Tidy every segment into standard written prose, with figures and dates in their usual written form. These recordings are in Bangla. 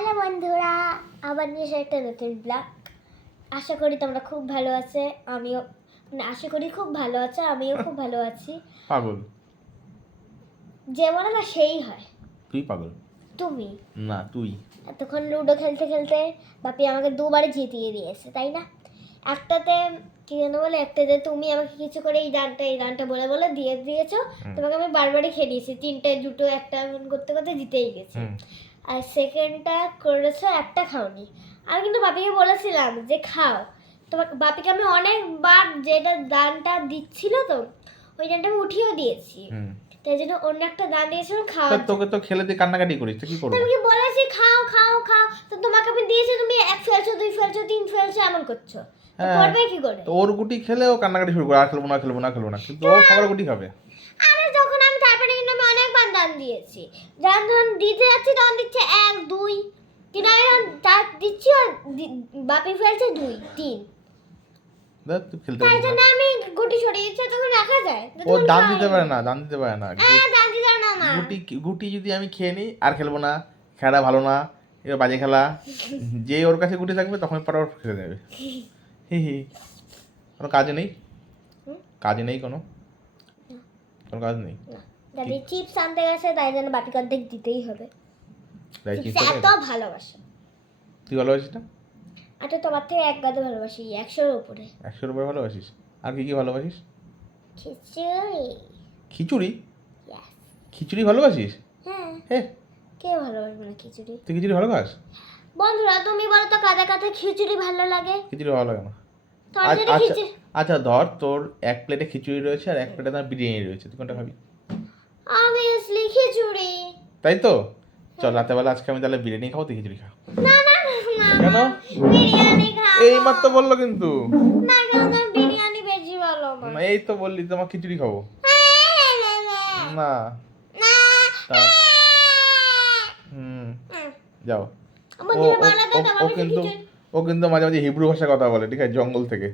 হ্যালো বন্ধুরা, আবার নিয়ে এসে একটা নতুন ব্লগ। আশা করি তোমরা খুব ভালো আছে, আমিও আশা করি খুব ভালো আছে, আমিও খুব ভালো আছি। পাগল যে বলে না সেই হয়। তুই পাগল তুমি না, তুই এতক্ষণ লুডো খেলতে খেলতে বাপি আমাকে দুবারে জিতিয়ে দিয়েছে, তাই না? একটাতে কি যেন বলে, একটাতে তুমি আমাকে কিছু করে এই গানটা বলে বলে দিয়ে দিয়েছো। তোমাকে আমি বারবারই খেয়ে দিয়েছি, তিনটে দুটো একটা এমন করতে করতে জিতেই গেছি। আর সেকেন্ডটা করেছো, একটা খাওনি। আমি কিন্তু বাপিকে বলেছিলাম যে খাও। তোমার বাপিকে আমি অনেকবার যেটা দানটা দিচ্ছিল, তো ওই দানটা আমি উঠিয়েও দিয়েছি। তাই জন্য অন্য একটা দান দিয়েছিলাম খাওয়া। তোকে তো খেলে দিয়ে কান্নাকাটি করিস, তো কি করবো? তুমি কি বলেছি খাও খাও খাও, তো তোমাকে আমি দিয়েছি, তুমি এক ফেলছো, দুই ফেলছো, তিন ফেলছো, এমন করছো। তো করবে কি করে? তো ওর গুটি খেলে ও কান্নাকাটি শুরু করে, আর খেলবো না খেলবো না খেলবো না, কিন্তু ও সবার গুটি খাবে। আরে যখন আমি তারপরে কিন্তু আমি অনেকবার দান দিয়েছি, যখন দিতে যাচ্ছি তখন দিচ্ছে এক দুই, কিন্তু আমি যখন দান দিচ্ছি বাপি ফেলছে দুই তিন, দেখ তুই খেলতে তাই পারিস জন্য না। আমি গুটি সরিয়ে দিচ্ছি, তখন রাখা যায়। ও দান দিতে পারে না, দান দিতে পারে না। দান দিতে না না গুটি গুটি যদি আমি খেয়ে নিই, আর খেলবো না, খেলা ভালো না, এবার বাজে খেলা, যে ওর কাছে গুটি থাকবে তখন পরে ওর খেলে দেবে। হি হি। কোনো কাজ নেই, কাজ নেই, কোনো কাজ নেই। দাদি চিপস আনতে গেছে, তাই জন্য বাপিকে অর্ধেক দিতেই হবে। তাই চিপস চিন্তা এত ভালোবাসে। তুই ভালোবাসিস না? আচ্ছা, তোমার থেকে এক গাদা ভালোবাসি, 100-র উপরে। 100-র উপরে ভালোবাসিস? আর কি কি ভালোবাসিস? খিচুড়ি। খিচুড়ি? Yes. খিচুড়ি ভালোবাসিস? হ্যাঁ, হ্যাঁ, কে ভালোবাসবে না খিচুড়ি? তুই খিচুড়ি ভালোবাস? বন্ধুরা তুমি বলো তো, কাদের কাদের খিচুড়ি ভালো লাগে? খিচুড়ি ভালো লাগে না? তোর যদি আচ্ছা খিচুড়ি, আচ্ছা, ধর তোর এক প্লেটে খিচুড়ি রয়েছে আর এক প্লেটে তোমার বিরিয়ানি রয়েছে, তুই কোনটা খাবি? obviously খিচুড়ি। তাই তো, চল রাতেবেলা আজকে আমি তাহলে বিরিয়ানি খাবো, তুই খিচুড়ি খা। না না না, কেন? বিরিয়ানি খাবো। এই মাত্র বললো কিন্তু। না কেন, বিরিয়ানি বেশি ভালো আমার। না, এই তো বললি তোমার খিচুড়ি খাবো। না, তা যাও। বন্ধুরা বলো তো, ও তোমার ও বেশি কিন্তু খিচুড়ি। ও কিন্তু মাঝে মাঝে হিব্রু ভাষায় কথা বলে, ঠিক আছে, জঙ্গল থেকে।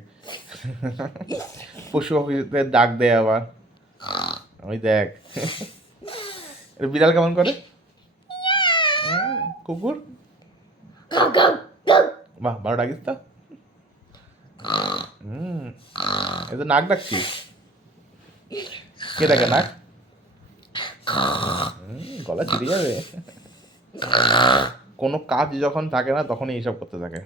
পশু পাখিদের ডাক দেয় আবার, ওই দেখ। বিড়াল কেমন করে? কুকুর? গাও, গাও, গাও। বাহ, ভালো ডাকিস তো। এই তো নাক ডাকছিস। কে ডাকে নাক? গলা চিড়ে যাবে। কোনো কাজ যখন থাকে না তখনই এইসব করতে থাকে।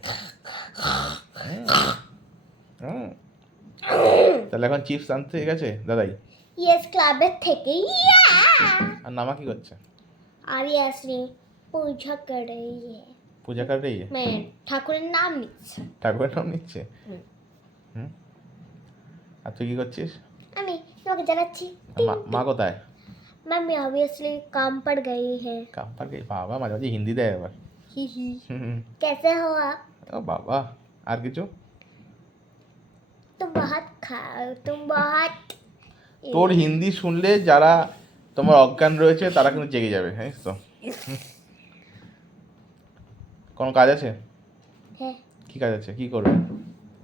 তাহলে এখন চিপস আনতে গেছে দাদাই? ইয়েস, ক্লাবের থেকে। আর নামা কি করছে? আর ইয়াসনি পূজা করে, পূজা कर रही है? মানে ঠাকুরের নাম নিচ্ছে। ঠাকুরের নাম নিচ্ছে। হুম। হুম। আর তুই কি করছিস? আমি তোমাকে জানাচ্ছি। আর মা কোথায়? मम्मी ऑब्वियसली काम पर गई है। কাম পার গেই। বাবা মাঝে মাঝে হিন্দি দেয় আবার। ही ही। कैसे हो आप? ও বাবা, আর কিছু? तुम बहुत তোর হিন্দি শুনলে যারা তোমার অজ্ঞান রয়েছে তারা কিন্তু জেগে যাবে, জানিস তো। কোনো কাজ আছে? है। কি কাজ আছে, কি করবে?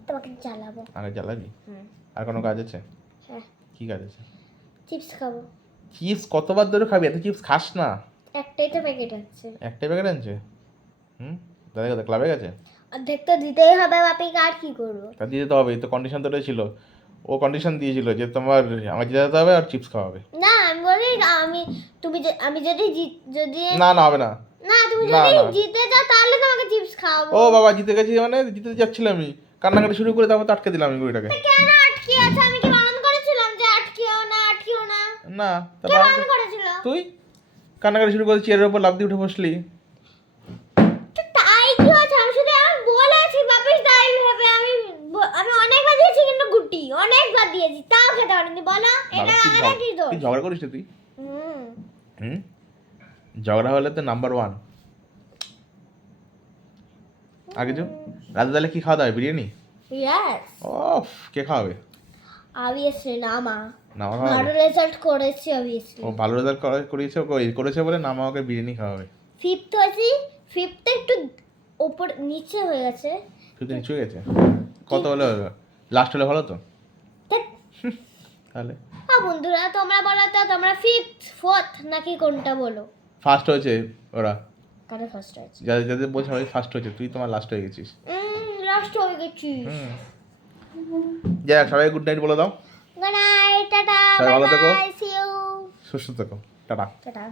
তোমাকে জ্বালাবো। আগে জ্বালাবি? হুম। আর কোনো কাজ আছে? হ্যাঁ, কি কাজ আছে? চিপস খাবো। চিপস কতবার ধরে খাবি? এত চিপস খাস না। একটাই তো প্যাকেট আছে। একটাই প্যাকেট আনছে? দাদা কোথায়, ক্লাবে গেছে? অর্ধেক তো দিতেই হবে বাপিকে, আর কি করবো? তা দিতে তো হবেই তো, কন্ডিশন তো ছিল। ও কন্ডিশন দিয়েছিল যে তোমার আমাকে যেতে যেতে হবে আর চিপস খাওয়াবে। না আমি বলি, আমি যদি যদি না না, হবে না। না, তুমি না, যদি না। জিতে যাও তাহলে তোমাকে চিপস খাওয়াবো। ও বাবা, জিতে গেছি মানে? জিতে যাচ্ছিলাম আমি, কান্নাকাটি শুরু করে তারপর তো আটকে দিলাম আমি ঘড়িটাকে। কেন আটকে আছে? আমি কি বারণ করেছিলাম যে আটকেও না, আটকেও না? না, কে তারপর বারণ করেছিল? তুই কান্নাকাটি শুরু করে চেয়ারের উপর লাফ দিয়ে উঠে বসলি। তো তাই কি হয়েছে? আমি শুধু আমি বলেছি বাপিস তাই ভেবে আমি অনেকবার দিয়েছি, কিন্তু গুটি অনেকবার দিয়েছি, তাও খেতে পারিনি। বলো এটা বাবা, আমার কি দোষ? তুই ঝগড়া করিস না তুই? হুম। হুম, ঝগড়া হলে তো নাম্বার 1। আর কিছু? রাতে তাহলে কি খাওয়া দাওয়া, বিরিয়ানি? ইয়েস, ওফ, কে খাওয়াবে? অবভিয়াসলি না মা। না, ভালো রেজাল্ট করেছি অবভিয়াসলি। ও ভালো রেজাল্ট করেছে বলে না, আমাকে বিরিয়ানি খাওয়াবে। ফিফথ হয়েছি, ফিফথ একটু উপর নিচে হয়ে গেছে। তুই তো নিচু হয়ে গেছে। কত হলে লাস্ট হলে ভালো তো। ধ্যাৎ। তাহলে বন্ধুরা তোমরা বলো তো, তোমরা ফিফথ ফোর্থ নাকি কোনটা বলো? ফার্স্ট হয়েছে ওরা। কারে ফার্স্ট হয়েছে যাদের যাদের বলছে সবাই ফার্স্ট হয়েছে, তুই তোমার লাস্ট হয়ে গেছিস। লাস্ট হয়ে গেছি। যাই হোক, সবাই গুড নাইট বলে দাও। গুড নাইট, টাটা, সবাই বাই ভালো থেকো। বাই, সি ইউ, সুস্থ থেকো, টাটা। টাটা।